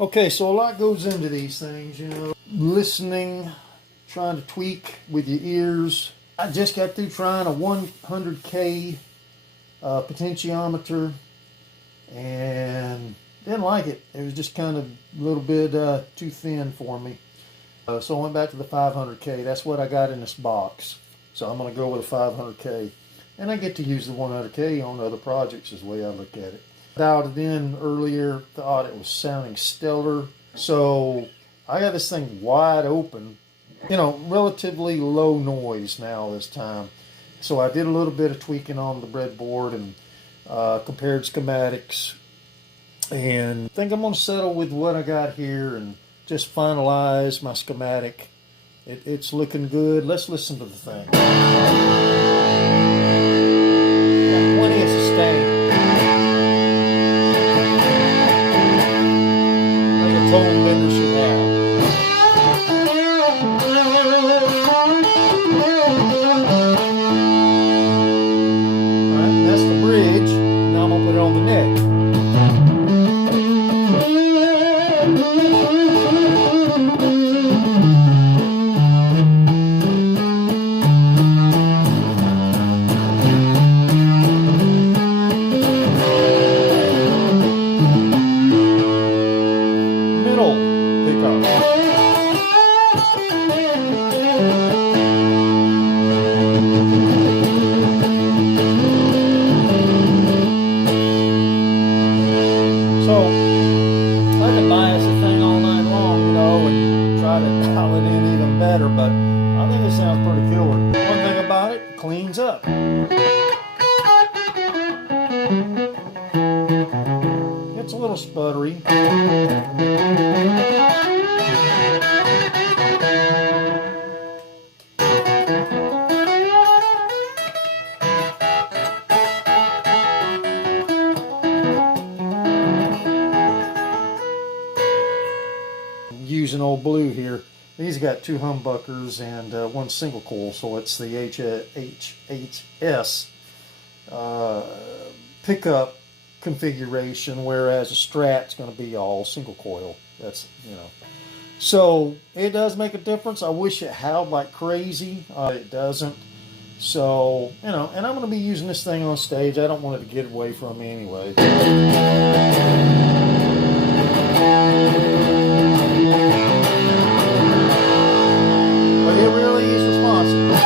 Okay, so a lot goes into these things, you know. Listening, trying to tweak with your ears. I just got through trying a 100K potentiometer and didn't like it. It was just kind of a little bit too thin for me. So I went back to the 500K. That's what I got in this box. So I'm going to go with a 500K. And I get to use the 100K on other projects is the way I look at it. Dialed it in earlier, thought it was sounding stellar. So I got this thing wide open, you know, relatively low noise now this time. So I did a little bit of tweaking on the breadboard and compared schematics. And I think I'm going to settle with what I got here and just finalize my schematic. It's looking good. Let's listen to the thing. Got plenty of sustain. Like a tone bender should have. Alright, that's the bridge. Now I'm going to put it on the neck. Better, but I think it sounds pretty killer. One thing about it, cleans up. It's a little sputtery. Using old blue here. These got two humbuckers and one single coil, so it's the HHS pickup configuration, whereas a Strat's going to be all single coil. That's, you know. So it does make a difference. I wish it howled like crazy. It doesn't. So, you know, and I'm going to be using this thing on stage. I don't want it to get away from me anyway. It really is responsive.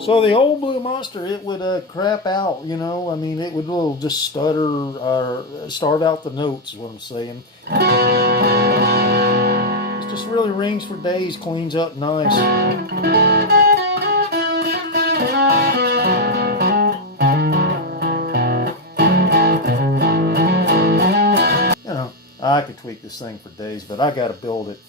So the old Blue Monster, it would crap out, you know. I mean, it would just stutter or starve out the notes, is what I'm saying. It just really rings for days, cleans up nice. You know, I could tweak this thing for days, but I got to build it.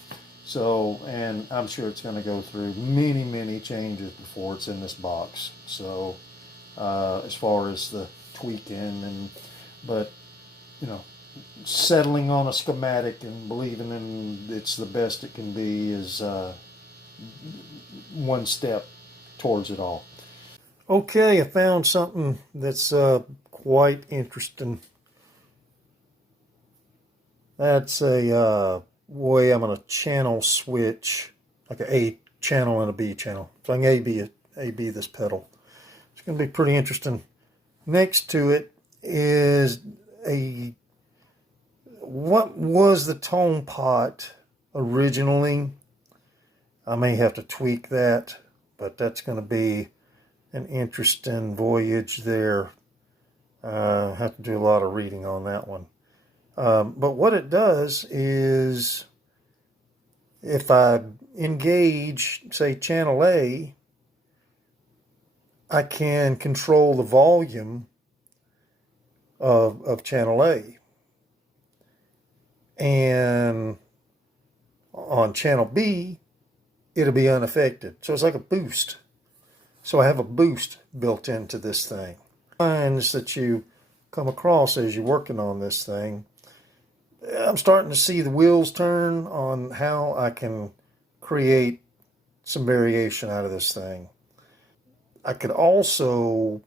So, and I'm sure it's going to go through many, many changes before it's in this box. So, as far as the tweaking but, you know, settling on a schematic and believing in it's the best it can be is one step towards it all. Okay, I found something that's quite interesting. That's a way I'm going to channel switch, like an A channel and a B channel. So I'm going to A-B this pedal. It's going to be pretty interesting. Next to it is what was the tone pot originally. I may have to tweak that, but that's going to be an interesting voyage there. I have to do a lot of reading on that one. But what it does is, if I engage, say, channel A, I can control the volume of channel A. And on channel B, it'll be unaffected. So it's like a boost. So I have a boost built into this thing. Lines that you come across as you're working on this thing, I'm starting to see the wheels turn on how I can create some variation out of this thing. I could also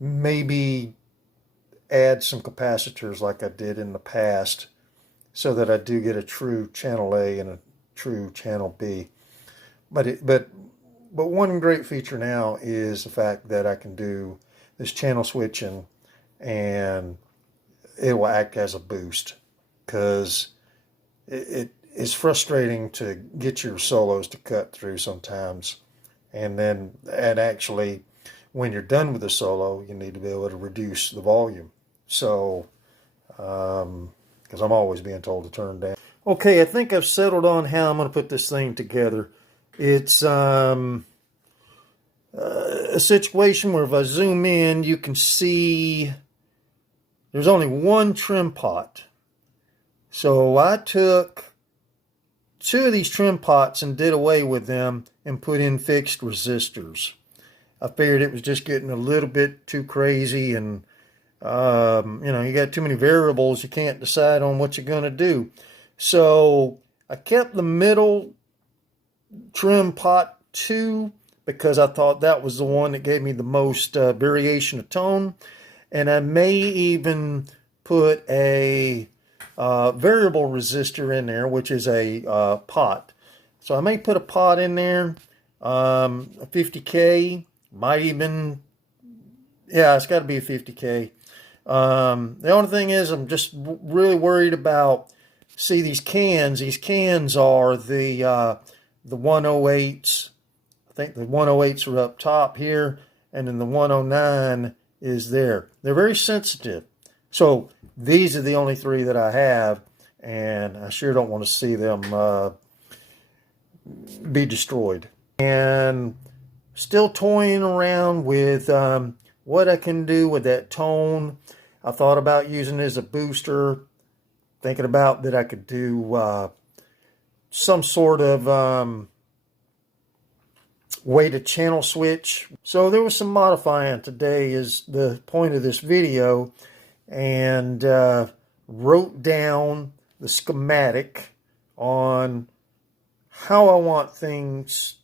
maybe add some capacitors like I did in the past so that I do get a true channel A and a true channel B. But one great feature now is the fact that I can do this channel switching and it will act as a boost, because it is frustrating to get your solos to cut through sometimes. And actually, when you're done with the solo, you need to be able to reduce the volume. So, because I'm always being told to turn down. Okay, I think I've settled on how I'm going to put this thing together. It's a situation where if I zoom in, you can see there's only one trim pot. So I took 2 of these trim pots and did away with them and put in fixed resistors. I figured it was just getting a little bit too crazy, and you know, you got too many variables, you can't decide on what you're going to do. So I kept the middle trim pot 2 because I thought that was the one that gave me the most variation of tone. And I may even put a variable resistor in there, which is a pot. So I may put a pot in there, a 50K, might even, yeah, it's got to be a 50K. The only thing is I'm just really worried about, see these cans are the 108s. I think the 108s are up top here, and then the 109 is there. They're very sensitive. So these are the only 3 that I have, and I sure don't want to see them be destroyed. And still toying around with what I can do with that tone. I thought about using it as a booster, thinking about that I could do some sort of way to channel switch. So there was some modifying today is the point of this video, and wrote down the schematic on how I want things,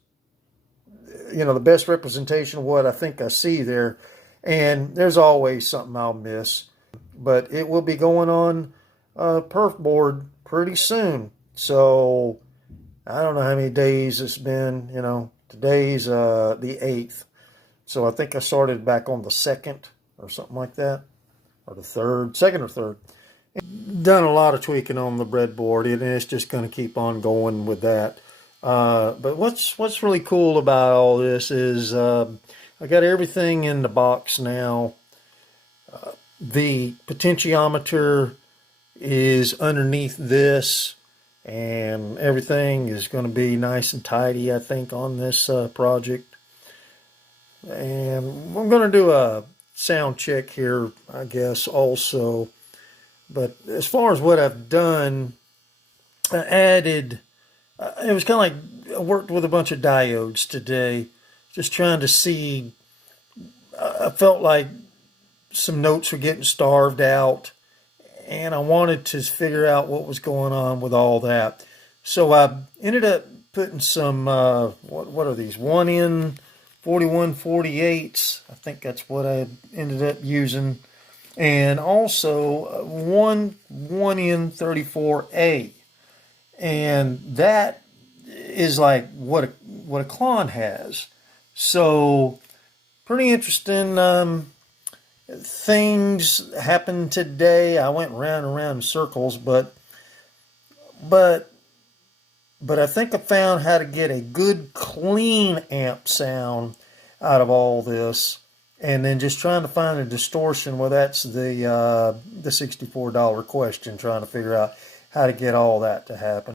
you know, the best representation of what I think I see there. And there's always something I'll miss, but it will be going on perf board pretty soon. So I don't know how many days it's been, you know, today's the 8th. So I think I started back on the 2nd or something like that, or the 3rd, 2nd or 3rd. Done a lot of tweaking on the breadboard, and it's just going to keep on going with that. But what's really cool about all this is I got everything in the box now. The potentiometer is underneath this, and everything is going to be nice and tidy, I think, on this project. And I'm going to do a sound check here, I guess, also. But as far as what I've done, I added, it was kind of like I worked with a bunch of diodes today, just trying to see, I felt like some notes were getting starved out, and I wanted to figure out what was going on with all that. So I ended up putting some, what are these, 1N 4148s, I think that's what I ended up using, and also one N34A, and that is like what a clone has. So pretty interesting things happened today. I went round and round in circles, but I think I found how to get a good clean amp sound out of all this, and then just trying to find a distortion. Well, that's the $64 question, trying to figure out how to get all that to happen.